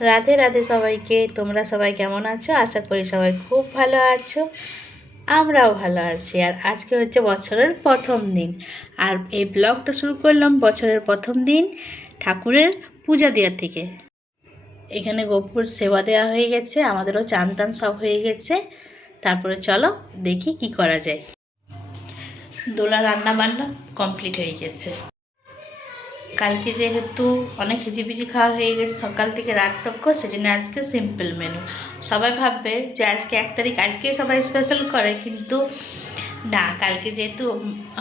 রাধে রাধে সবাইকে, তোমরা সবাই কেমন আছো? আশা করি সবাই খুব ভালো আছো, আমরাও ভালো আছি। আর আজকে হচ্ছে বছরের প্রথম দিন। আর এই ব্লগটা শুরু করলাম বছরের প্রথম দিন ঠাকুরের পূজা দেওয়ার থেকে। এখানে গোপুর সেবা দেওয়া হয়ে গেছে, আমাদেরও চান টান সব হয়ে গেছে। তারপরে চলো দেখি কি করা যায়। দোলা রান্না বান্না কমপ্লিট হয়ে গেছে। কালকে যেহেতু অনেক হিজিবিজি খাওয়া হয়ে গেছে সকাল থেকে রাত তক্ক সেজন্য আজকে সিম্পল মেনু সবাই ভাববে যে আজকে এক তারিখ আজকে সবাই স্পেশাল করে কিন্তু না কালকে যেহেতু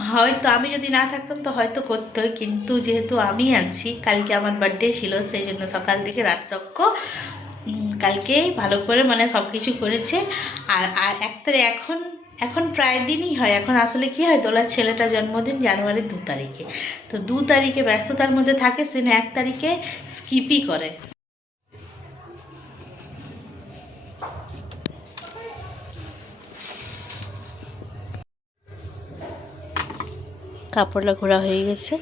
হয়তো আমি যদি না থাকতাম তো হয়তো করতো কিন্তু যেহেতু আমি আছি কালকে আমার বার্থডে ছিল সেই জন্য সকাল থেকে রাত উম, কালকে ভালো করে মানে সব কিছু করেছে। আর আর এক তারিখ এখন এখন প্রায় দিনই হয়। এখন আসলে কি হয়, দোলার ছেলেটা জন্মদিন জানুয়ারির দু তারিখে। তো দু তারিখে ব্যস্ততার মধ্যে থাকে, সে এক তারিখে স্কিপই করে। কাপড়টা ঘোরা হয়ে গেছে।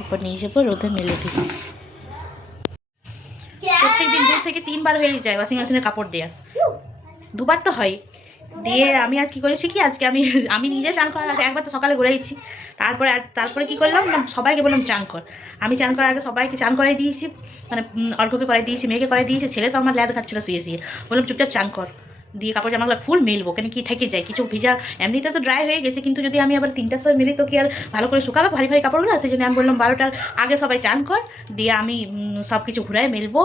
এরপর নিয়ে যাব রোদে মেলে দিই। প্রত্যেক দিন দু থেকে তিনবার হয়ে যায় ওয়াশিং মেশিনে কাপড় দেওয়া দুবার তো হয়। দিয়ে আমি আজ কী করেছি কি? আজকে আমি আমি নিজে চান করার আগে একবার তো সকালে ঘুরেছি তারপরে তারপরে কি করলাম? সবাইকে বললাম চান কর। আমি চান করার আগে সবাইকে চান করাই দিয়েছি মানে উম, অর্ঘ্যকে করাই দিয়েছি মেয়েকে করাই দিয়েছি ছেলে তো আমার ল্যাদ খাচ্ছিল শুয়ে শুয়ে। বললাম চুপচাপ চান কর। দিয়ে কাপড় জামাগুলো ফুল মেলবো কেন কি থেকে যায় কিছু ভিজা এমনিতে তো ড্রাই হয়ে গেছে কিন্তু যদি আমি আবার তিনটার সময় মেলি তো কি আর ভালো করে শুকাবে ভারী ভারী কাপড়গুলো? সেই জন্য আমি বললাম বারোটার আগে সবাই চান কর। দিয়ে আমি সব কিছু ঘুরায় মেলবো।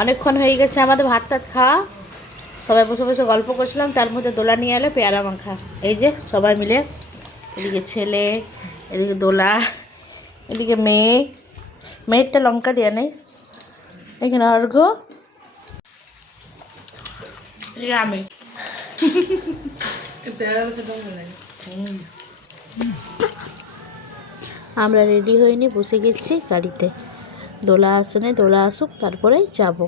অনেকক্ষণ হয়ে গেছে আমাদের ভাত টাত খাওয়া। সবাই বসে বসে গল্প করছিলাম তার মধ্যে দোলা নিয়ে এলো পেয়ারা মাখা। এই যে সবাই মিলে এদিকে ছেলে এদিকে দোলা এদিকে মেয়ে। মেয়েরটা লঙ্কা দেওয়া নেই। এখানে অর্ঘ্য। এদিকে আমি। আমরা রেডি হইনি, বসে গেছি গাড়িতে। দোলা আসেনি, দোলা আসুক, তারপরে যাব।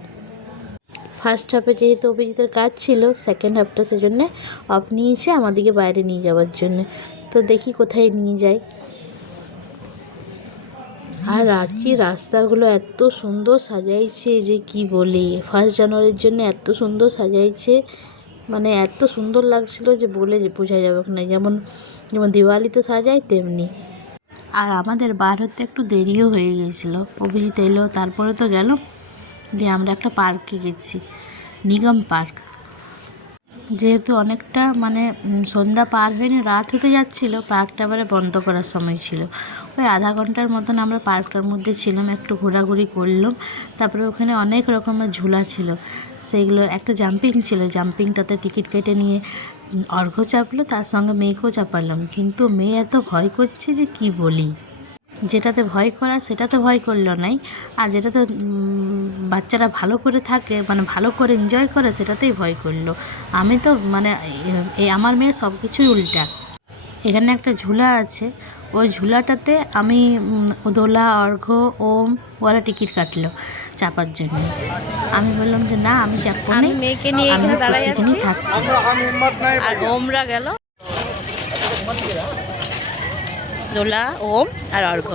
ফার্স্ট হাফে যেহেতু অভিজিতের কাজ ছিল সেকেন্ড হাফটা সেজন্যে অফ নিয়েছে আমাদেরকে বাইরে নিয়ে যাওয়ার জন্য। তো দেখি কোথায় নিয়ে যায় আর রাঁচি রাস্তাগুলো এত সুন্দর সাজাইছে যে কি বলি ফার্স্ট জানুয়ারির জন্য এত সুন্দর সাজাইছে। মানে এত সুন্দর লাগছিল যে বলে যে বোঝা যাবে না যেমন যেমন দিওয়ালিতে সাজায় তেমনি। আর আমাদের বার হতে একটু দেরিও হয়ে গিয়েছিল। অভিজিৎ এলো, তারপরে তো গেল। দিয়ে আমরা একটা পার্কে গেছি, নিগম পার্ক যেহেতু অনেকটা মানে সন্ধ্যা পার হয়নি, রাত হতে যাচ্ছিল পার্কটা আবার বন্ধ করার সময় ছিল। ওই আধা ঘণ্টার মতন আমরা পার্কটার মধ্যে ছিলাম একটু ঘোরাঘুরি করলাম। তারপরে ওখানে অনেক রকমের ঝুলা ছিল। সেইগুলো একটা জাম্পিং ছিল। জাম্পিংটাতে টিকিট কেটে নিয়ে উম, অর্ঘ্য চাপলো তার সঙ্গে মেয়েকেও চাপালাম। কিন্তু মেয়ে এত ভয় করছে যে কি বলি? যেটাতে ভয় করা সেটাতে ভয় করল নাই। আর যেটাতে বাচ্চারা ভালো করে থাকে মানে ভালো করে এনজয় করে সেটাতেই ভয় করল। আমি তো মানে এই আমার মেয়ে সব কিছুই উল্টা। এখানে একটা ঝুলা আছে। ওই ঝুলাটাতে আমি দোলা অর্ঘ্য ওম ওরা টিকিট কাটলো চাপার জন্য। আমি বললাম যে না আমি চাপবো না। মেয়েকে নিয়ে এখানে দাঁড়ায় এখানেই আছি। থাকছি। আর ওমরা গেল। দোলা ওম আর অর্ঘ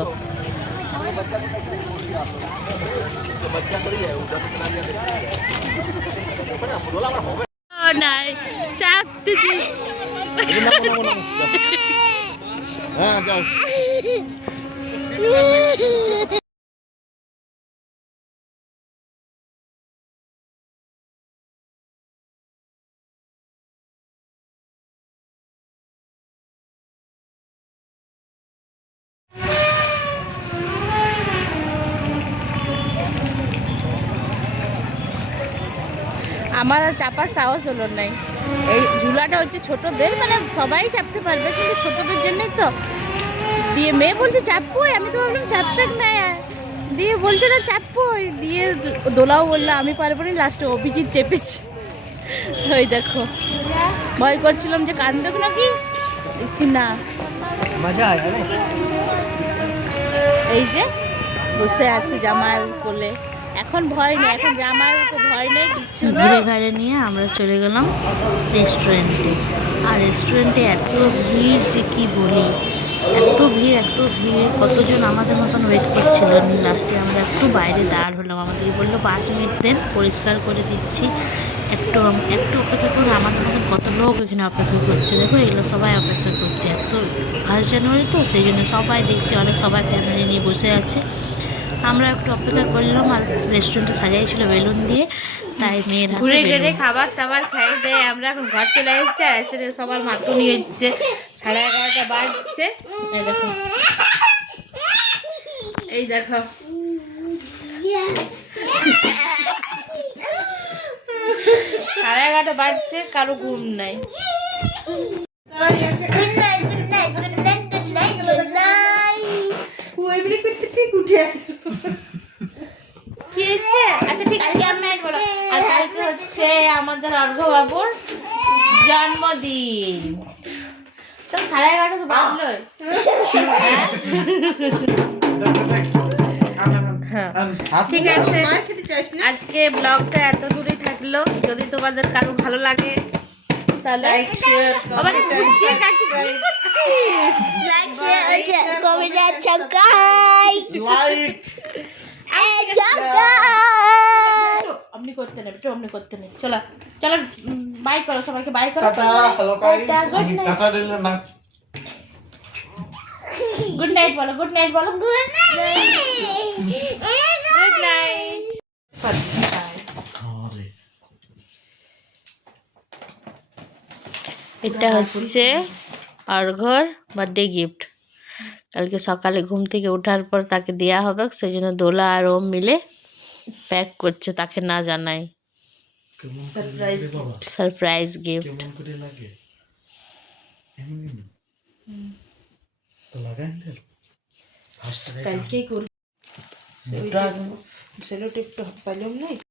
নাই চাপতেছি হ্যাঁ যাও। আমার চাপার সাহস হলো নাই। এই ঝুলাটা হচ্ছে ছোটদের মানে সবাই চাপতে পারবে কিন্তু ছোটদের জন্যই তো। দিয়ে মেয়ে বলছে চাপবো আমি তো ভাবলাম চাপবে না দিয়ে বলছে না চাপবো দিয়ে দোলাও বলল আমি পারব না লাস্টে অভিজিৎ চেপেছি। ওই দেখো ভয় করছিলাম যে কান্দুক নাকি? দেখছি না? এই যে বসে আছে জামার কোলে। এখন ভয় নেই, এখন জামার তো ভয় নেই ঘুরে ঘাড়ে নিয়ে আমরা চলে গেলাম রেস্টুরেন্টে। আর রেস্টুরেন্টে এত ভিড় যে কি বলি? এত ভিড় এত ভিড়, কতজন আমাদের মতন ওয়েট করছিল। লাস্টে আমরা একটু বাইরে দাঁড় হলাম। আমাদেরকে বলল, পাঁচ মিনিট দেন, পরিষ্কার করে দিচ্ছি। একটু একটু অপেক্ষা করে আমাদের মতন কত লোক এখানে অপেক্ষা করছে। দেখো, এগুলো সবাই অপেক্ষা করছে। এত ফার্স্ট জানুয়ারি তো, সেই জন্য সবাই দেখছি, অনেক সবাই ফ্যামিলি নিয়ে বসে আছে। আমরা একটু অপেক্ষা করলাম আর রেস্টুরেন্টে সাজাইছিল বেলুন দিয়ে তাই মেয়ের ঘুরে ঘুরে বেলুন। খাবার টাবার খাই দেয়। আমরা এখন ঘর চলে এসেছি আর এসে সবার মাতুনি হচ্ছে। সাড়ে এগারোটা বাজছে। এই দেখো। এই দেখো। সাড়ে এগারোটা বাজছে কারও ঘুম নাই। কি হচ্ছে আচ্ছা ঠিক আছে নাইট বলো। আর কালকে হচ্ছে আমাদের অর্ঘ বাবুর জন্মদিন। চল সাড়ে এগারোটা তো বাজলো। হ্যাঁ? ঠিক আছে। আজকে ব্লগটা এত দূরেই থাকল। যদি তোমাদের কারও ভালো লাগে তাহলে কাটছি, গুছিয়ে। আপনি করতে নেই একটু আপনি করতে নেই চলো চলো বাই করো সবাইকে বাই করো। গুড নাইট বলো গুড নাইট বলো। গুড নাইট এটা হচ্ছে অর্ঘর বার্থডে গিফট। কালকে সকালে ঘুম থেকে ওঠার পর তাকে দেয়া হবে সেই জন্য দোলা আর ওম মিলে প্যাক করছে তাকে না জানাই। সারপ্রাইজ গিফট কালকেই করব। সেলো টিপটা পাইলাম না।